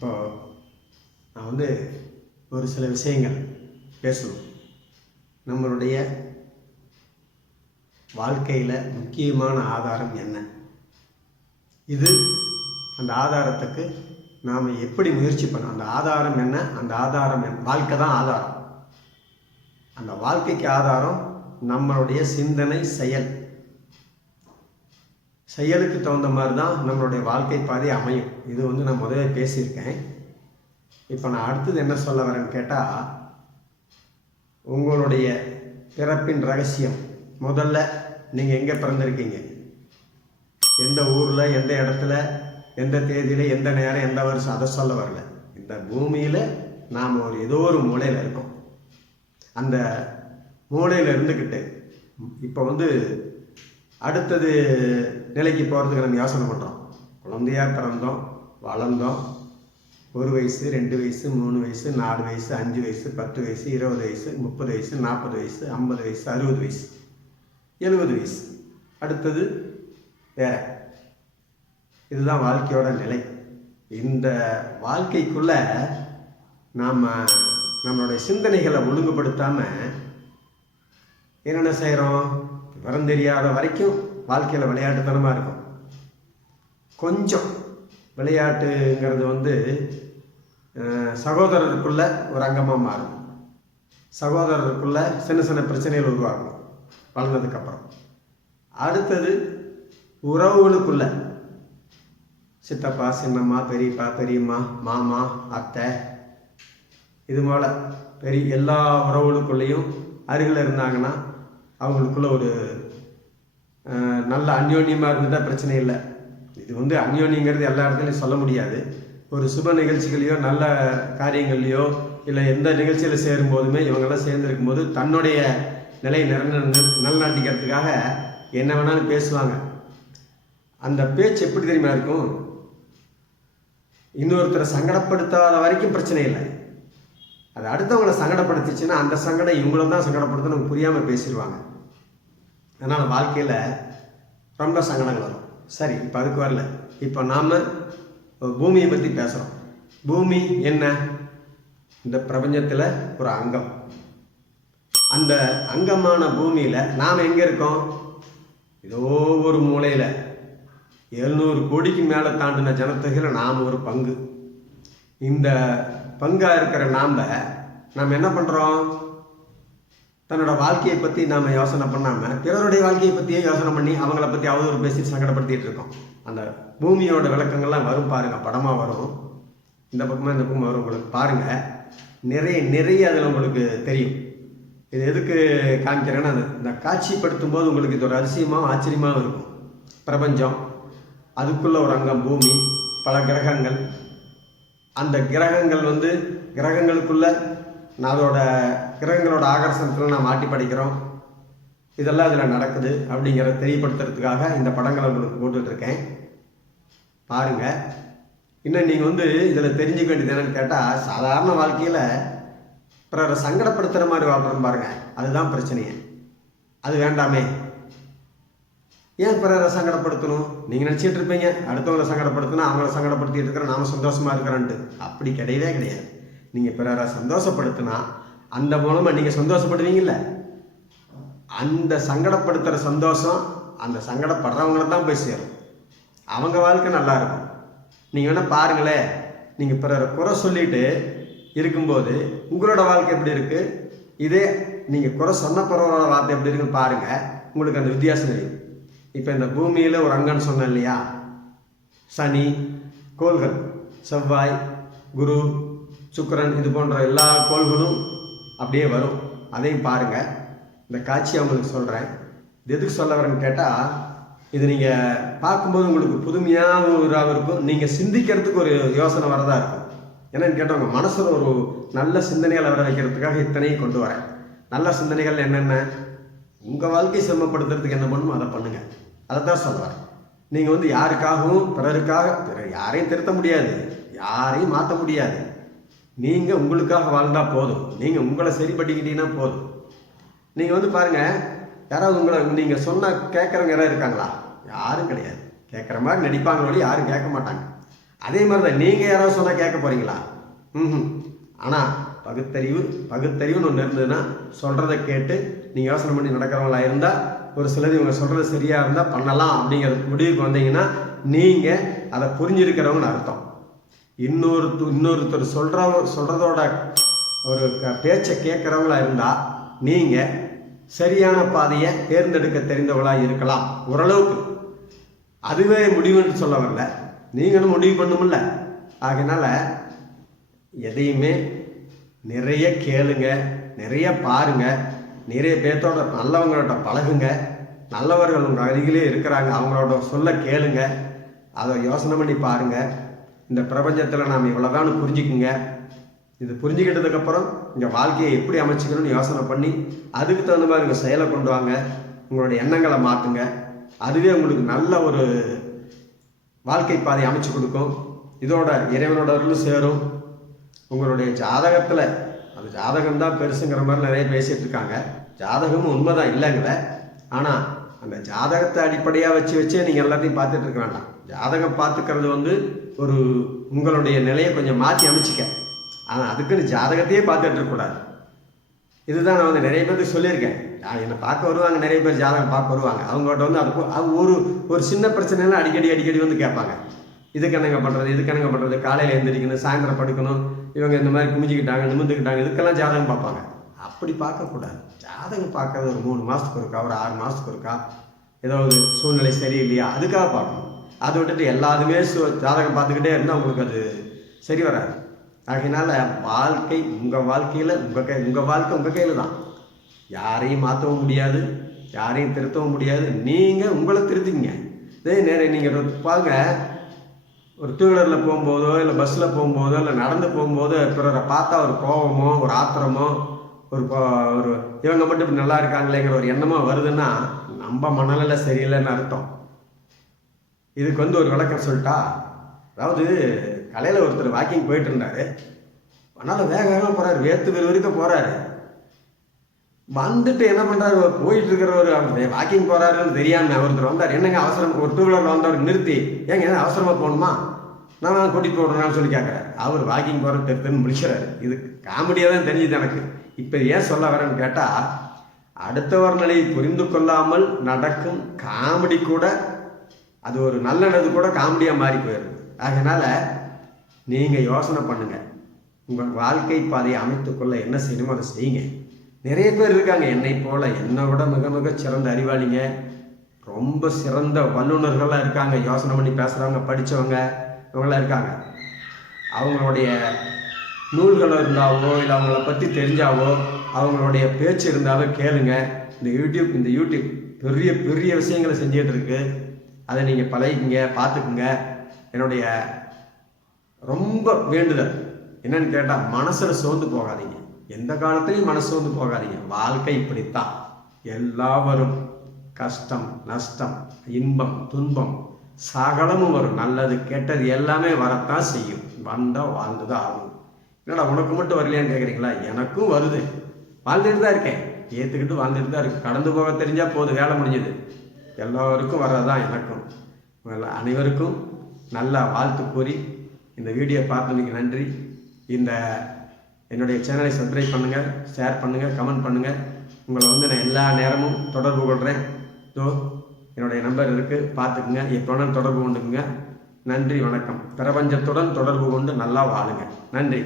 இப்போது நான் ஒரு சில விஷயங்கள் பேசணும். நம்மளுடைய வாழ்க்கையில் முக்கியமான ஆதாரம் என்ன? அந்த ஆதாரத்துக்கு நாம் எப்படி முயற்சி பண்ணோம்? அந்த ஆதாரம் என்ன? அந்த ஆதாரம் வாழ்க்கை தான் ஆதாரம். அந்த வாழ்க்கைக்கு ஆதாரம் நம்மளுடைய சிந்தனை, செயலுக்கு தகுந்த மாதிரி தான் நம்மளுடைய வாழ்க்கை பாதை அமையும். இது நான் முதல்ல பேசியிருக்கேன். இப்போ நான் அடுத்தது என்ன சொல்ல வரேன்னு கேட்டால், உங்களுடைய பிறப்பின் ரகசியம். முதல்ல நீங்கள் எங்கே பிறந்திருக்கீங்க, எந்த ஊரில், எந்த இடத்துல, எந்த தேதியில், எந்த நேரம், எந்த வருஷம், அதை சொல்ல வரல. இந்த பூமியில் நாம் ஏதோ ஒரு மூலையில் இருக்கோம். அந்த மூலையில் இருந்துக்கிட்டு இப்போ அடுத்தது நிலைக்கு போகிறதுக்கு நம்ம யோசனை பண்ணுறோம். குழந்தையாக பிறந்தோம், வளர்ந்தோம், 1 வயசு, 2 வயசு, 3 வயசு, 4 வயசு, 5 வயசு, 10 வயசு, 20 வயசு, 30 வயசு, 40 வயசு, 50 வயசு, 60 வயசு, 70 வயசு, அடுத்தது வேற. இதுதான் வாழ்க்கையோட நிலை. இந்த வாழ்க்கைக்குள்ள நாம் நம்மளுடைய சிந்தனைகளை ஒழுங்குபடுத்தாமல் என்னென்ன செய்கிறோம்? விவரம் தெரியாத வரைக்கும் வாழ்க்கையில் விளையாட்டுத்தனமாக இருக்கும். கொஞ்சம் விளையாட்டுங்கிறது சகோதரருக்குள்ள ஒரு அங்கமாக மாறும். சகோதரருக்குள்ள சின்ன சின்ன பிரச்சனைகள் உருவாகும் வளர்ந்ததுக்கப்புறம். அடுத்தது உறவுகளுக்குள்ள சித்தப்பா, சின்னம்மா, பெரியப்பா, பெரியம்மா, மாமா, அத்தை, இது போல் எல்லா உறவுகளுக்குள்ளேயும் அருகில் இருந்தாங்கன்னா அவங்களுக்குள்ள ஒரு நல்ல அந்யோன்யமாக இருந்துட்டால் பிரச்சனை இல்லை. இது அந்யோன்யங்கிறது எல்லா இடத்துலையும் சொல்ல முடியாது. ஒரு சுப நிகழ்ச்சிகளையோ நல்ல காரியங்கள்லையோ இல்லை எந்த நிகழ்ச்சியில் சேரும் போதுமே இவங்கெல்லாம் சேர்ந்துருக்கும் போது தன்னுடைய நிலை நல்நாட்டிக்கிறதுக்காக என்ன வேணாலும் பேசுவாங்க. அந்த பேச்சு எப்படி தெரியுமா இருக்கும்? இன்னொருத்தரை சங்கடப்படுத்தாத வரைக்கும் பிரச்சனை இல்லை. அது அடுத்தவங்களை சங்கடப்படுத்திச்சுன்னா அந்த சங்கடம் இவங்கள தான் சங்கடப்படுத்த நமக்கு புரியாமல் பேசிடுவாங்க. அதனால் வாழ்க்கையில் ரொம்ப சங்கடங்கள் வரும். சரி, இப்போ அதுக்கு வரல. இப்போ நாம் பூமியை பற்றி பேசுகிறோம். பூமி என்ன? இந்த பிரபஞ்சத்தில் ஒரு அங்கம். அந்த அங்கமான பூமியில் நாம் எங்கே இருக்கோம்? ஏதோ ஒரு மூலையில் 700 கோடிக்கு மேலே தாண்டின ஜனத்தொகையில் நாம் ஒரு பங்கு. இந்த பங்காக இருக்கிற நாம் என்ன பண்ணுறோம்? தன்னோட வாழ்க்கையை பற்றி நாம் யோசனை பண்ணாமல் பிறருடைய வாழ்க்கையை பற்றியே யோசனை பண்ணி அவங்கள பற்றி அவதூறு பேசி சங்கடப்படுத்திகிட்டு இருக்கோம். அந்த பூமியோட விளக்கங்கள்லாம் வரும் பாருங்கள், படமாக வரும். இந்த பக்கமாக இந்த பக்கம் வரும். உங்களுக்கு பாருங்கள், நிறைய அதில் உங்களுக்கு தெரியும். இது எதுக்கு காமிக்கிறேன்னா, இந்த காட்சிப்படுத்தும் போது உங்களுக்கு இது ஒரு அதிசயமாகவும் ஆச்சரியமாகவும் இருக்கும். பிரபஞ்சம், அதுக்குள்ளே ஒரு அங்கம் பூமி, பல கிரகங்கள். அந்த கிரகங்கள் கிரகங்களுக்குள்ள அதோட கிரகங்களோட ஆகர்ஷணத்தில் நாம் மாட்டி படிக்கிறோம். இதெல்லாம் இதில் நடக்குது அப்படிங்கிறத தெரியப்படுத்துறதுக்காக இந்த படங்களை உங்களுக்கு போட்டுட்ருக்கேன். பாருங்கள். இன்னும் நீங்கள் இதில் தெரிஞ்சுக்க வேண்டியது என்னென்னு கேட்டால், சாதாரண வாழ்க்கையில் பிறரை சங்கடப்படுத்துகிற மாதிரி வாழ்கிறோம் பாருங்கள், அதுதான் பிரச்சனையே. அது வேண்டாமே. ஏன் பிறரை சங்கடப்படுத்தணும்? நீங்கள் நினச்சிட்டு இருப்பீங்க அடுத்தவங்களை சங்கடப்படுத்தினா அவங்கள சங்கடப்படுத்திட்டு இருக்கிற நாம சந்தோஷமாக இருக்கிறான்ட்டு. அப்படி கிடையவே கிடையாது. நீங்கள் பிறரை சந்தோஷப்படுத்தினா அந்த மூலமாக நீங்கள் சந்தோஷப்படுவீங்கல்ல, அந்த சங்கடப்படுத்துகிற சந்தோஷம் அந்த சங்கடப்படுறவங்கள தான் போய் சேரும். அவங்க வாழ்க்கை நல்லா இருக்கும். நீங்கள் வேணால் பாருங்களேன், நீங்கள் பிறரை குறை சொல்லிட்டு இருக்கும்போது உங்களோட வாழ்க்கை எப்படி இருக்குது, இதே நீங்கள் குறை சொன்ன பிறரோட வாழ்க்கை எப்படி இருக்குன்னு பாருங்கள். உங்களுக்கு அந்த வித்தியாசம் தெரியும். இப்போ இந்த பூமியில் ஒரு அங்கன்னு சொன்னேன் இல்லையா? சனி, கோள்கள், செவ்வாய், குரு, சுக்கிரன், இது போன்ற எல்லா கோள்களும் அப்படியே வரும். அதையும் பாருங்கள். இந்த காட்சியை உங்களுக்கு சொல்கிறேன். இது எதுக்கு சொல்ல வரேன்னு கேட்டால், இது நீங்கள் பார்க்கும்போது உங்களுக்கு புதுமையாக இருக்கும். நீங்கள் சிந்திக்கிறதுக்கு ஒரு யோசனை வரதா இருக்கும். என்னன்னு கேட்டால், உங்கள் மனசில் ஒரு நல்ல சிந்தனைகளை வர வைக்கிறதுக்காக இத்தனையும் கொண்டு வரேன். நல்ல சிந்தனைகள் என்னென்ன? உங்கள் வாழ்க்கையை சிரமப்படுத்துறதுக்கு என்ன பண்ணணுமோ அதை பண்ணுங்கள். அதை தான் சொல்லுவேன். நீங்கள் யாருக்காகவும் யாரையும் திருத்த முடியாது, யாரையும் மாற்ற முடியாது. நீங்கள் உங்களுக்காக வாழ்ந்தால் போதும். நீங்கள் உங்களை சரிப்பட்டுக்கிட்டீங்கன்னா போதும். நீங்கள் பாருங்கள், யாராவது உங்களை நீங்கள் சொன்னால் கேட்குறவங்க யாராவது இருக்காங்களா? யாரும் கிடையாது. கேட்குற மாதிரி நடிப்பாங்களோ யாரும் கேட்க மாட்டாங்க. அதே மாதிரி தான் நீங்கள் யாராவது சொன்னால் கேட்க போகிறீங்களா? ஆனால் பகுத்தறிவுன்னு ஒன்று இருந்ததுன்னா சொல்கிறத கேட்டு நீங்கள் யோசனை பண்ணி நடக்கிறவங்களா இருந்தால், ஒரு சிலது இவங்க சொல்கிறது சரியாக இருந்தால் பண்ணலாம் அப்படிங்கிற முடிவுக்கு வந்தீங்கன்னா நீங்கள் அதை புரிஞ்சிருக்கிறவங்கன்னு அர்த்தம். இன்னொருத்தர் சொல்கிறதோட ஒரு பேச்சை கேட்குறவங்களா இருந்தால் நீங்கள் சரியான பாதையை தேர்ந்தெடுக்க தெரிந்தவர்களாக இருக்கலாம் ஓரளவுக்கு. அதுவே முடிவுன்னு சொல்ல வரல, நீங்களும் முடிவு பண்ணுமில்ல. ஆகையினால எதையுமே நிறைய கேளுங்க, நிறைய பாருங்க, நிறைய பேர்த்தோட நல்லவங்களோட பழகுங்க. நல்லவர்கள் உங்கள் அருகிலே இருக்கிறாங்க, அவங்களோட சொல்ல கேளுங்க, அதை யோசனை பண்ணி பாருங்க. இந்த பிரபஞ்சத்தில் நாம் இவ்வளோதான்னு புரிஞ்சுக்குங்க. இது புரிஞ்சுக்கிட்டதுக்கப்புறம் இங்கே வாழ்க்கையை எப்படி அமைச்சிக்கணும்னு யோசனை பண்ணி அதுக்கு தகுந்த மாதிரி உங்கள் செயலை கொண்டு வாங்க. உங்களுடைய எண்ணங்களை மாற்றுங்க. அதுவே உங்களுக்கு நல்ல ஒரு வாழ்க்கை பாதை அமைச்சு கொடுக்கும். இதோட இறைவனோட அருளும் சேரும். உங்களுடைய ஜாதகத்தில், அது ஜாதகம்தான் பெருசுங்கிற மாதிரி நிறைய பேசிகிட்டு இருக்காங்க. ஜாதகமும் உண்மைதான் இல்லைங்கள. ஆனால் அந்த ஜாதகத்தை அடிப்படையாக வச்சே நீங்கள் எல்லாத்தையும் பார்த்துட்டு இருக்க வேண்டாம். ஜாதகம் பார்த்துக்கிறது ஒரு உங்களுடைய நிலையை கொஞ்சம் மாற்றி அமைச்சிக்க. ஆனால் அதுக்குன்னு ஜாதகத்தையே பார்த்துட்டு இருக்கக்கூடாது. இதுதான் நான் நிறைய பேருக்கு சொல்லியிருக்கேன். என்னை பார்க்க வருவாங்க, நிறைய பேர் ஜாதகம் பார்க்க வருவாங்க. அவங்ககிட்ட அது ஒரு சின்ன பிரச்சனைலாம் அடிக்கடி கேட்பாங்க. இதுக்கு என்னங்க பண்ணுறது, காலையில் எழுந்திரிக்கணும், சாயந்தரம் படுக்கணும், இவங்க இந்த மாதிரி குமிஞ்சிக்கிட்டாங்க, நிமிந்துக்கிட்டாங்க, இதுக்கெல்லாம் ஜாதகம் பார்ப்பாங்க. அப்படி பார்க்கக்கூடாது. ஜாதகம் பார்க்கறது ஒரு 3 மாதத்துக்கு ஒருக்கா, ஒரு 6 மாதத்துக்கு ஒருக்கா, ஏதாவது சூழ்நிலை சரியில்லையா அதுக்காக பார்க்கணும். அதை விட்டுட்டு எல்லாருமே ஜாதகம் பார்த்துக்கிட்டே இருந்தால் உங்களுக்கு அது சரி வராது. ஆகையினால வாழ்க்கை உங்கள் வாழ்க்கையில் உங்கள் வாழ்க்கை உங்கள் கையில் தான். யாரையும் மாற்றவும் முடியாது, யாரையும் திருத்தவும் முடியாது. நீங்கள் உங்களை திருத்திங்க. இதே நேரம் நீங்கள் பாருங்க, ஒரு 2 வீலரில் போகும்போதோ இல்லை பஸ்ஸில் போகும்போதோ இல்லை நடந்து போகும்போதோ பிறரை பார்த்தா ஒரு கோபமோ ஒரு ஆத்திரமோ ஒரு இவங்க மட்டும் இப்படி நல்லா இருக்காங்களேங்கிற ஒரு எண்ணமோ வருதுன்னா நம்ம மனநிலை சரியில்லைன்னு அர்த்தம். இதுக்கு ஒரு விளக்கம் சொல்லிட்டா, அதாவது கலையில் ஒருத்தர் வாக்கிங் போயிட்டு இருந்தார். அதனால் வேகமாக போகிறாரு, வேர்த்து விறுவிறுக்க போகிறாரு. வந்துட்டு என்ன பண்ணுறாரு, போயிட்டு இருக்கிறவர் வாக்கிங் போகிறாருன்னு தெரியாமல் ஒருத்தர் வந்தார். என்னங்க அவசரம், ஒரு 2 வீலரில் வந்தவர் நிறுத்தி, ஏங்க அவசரமாக போகணுமா, நான் கூட்டிகிட்டு போடுறேன்னு சொல்லி கேட்குறாரு. அவர் வாக்கிங் போகிற தெருத்துன்னு முடிக்கிறாரு. இது காமெடியாக தான் தெரிஞ்சுது எனக்கு. இப்போ ஏன் சொல்ல வரேன்னு கேட்டால், அடுத்தவர் நிலையை புரிந்து கொள்ளாமல் நடக்கும் காமெடி கூட, அது ஒரு நல்லது கூட காமெடியாக மாறி போயிடுது. அதனால் நீங்கள் யோசனை பண்ணுங்கள், உங்கள் வாழ்க்கை பாதையை அமைத்துக்கொள்ள என்ன செய்யணுமோ அதை செய்யுங்க. நிறைய பேர் இருக்காங்க என்னை போல், என்னை விட மிக சிறந்த அறிவாளிங்க, ரொம்ப சிறந்த வல்லுநர்கள்லாம் இருக்காங்க. யோசனை பண்ணி பேசுகிறவங்க, படித்தவங்க, இவங்களாம் இருக்காங்க. அவங்களுடைய நூல்கள் இருந்தாவோ இல்லை அவங்கள பற்றி தெரிஞ்சாவோ அவங்களுடைய பேச்சு இருந்தாவோ கேளுங்க. இந்த யூடியூப் பெரிய விஷயங்களை செஞ்சுட்டு இருக்கு. அதை நீங்கள் பழகிக்குங்க, பார்த்துக்குங்க. என்னுடைய ரொம்ப வேண்டுதல் என்னன்னு கேட்டால், மனசில் சோர்ந்து போகாதீங்க. எந்த காலத்துலையும் மனசு வந்து போகாதீங்க. வாழ்க்கை இப்படித்தான், எல்லாம் வரும். கஷ்டம், நஷ்டம், இன்பம், துன்பம் சகலமும் வரும். நல்லது கெட்டது எல்லாமே வரத்தான் செய்யும். வந்தால் வாழ்ந்துதான் ஆகும். என்னடா உனக்கு மட்டும் வரலையான்னு கேட்குறீங்களா? எனக்கும் வருது, வாழ்ந்துட்டு தான் இருக்கேன், ஏற்றுக்கிட்டு வாழ்ந்துட்டு தான் இருக்கு. கடந்து போக தெரிஞ்சால் போதும், வேலை முடிஞ்சது. எல்லோருக்கும் வர்றதான் எனக்கும். அனைவருக்கும் நல்ல வாழ்த்து கூறி இந்த வீடியோ பார்த்தமைக்கு நன்றி. என்னுடைய சேனலை சப்ஸ்கிரைப் பண்ணுங்கள், ஷேர் பண்ணுங்கள், கமெண்ட் பண்ணுங்கள். உங்களை நான் எல்லா நேரமும் தொடர்பு கொள்கிறேன். என்னுடைய நம்பர் இருக்குது, பார்த்துக்குங்க. எப்போனா தொடர்பு கொண்டுக்குங்க. நன்றி, வணக்கம். பிரபஞ்சத்துடன் தொடர்பு கொண்டு நல்லா வாழுங்க. நன்றி.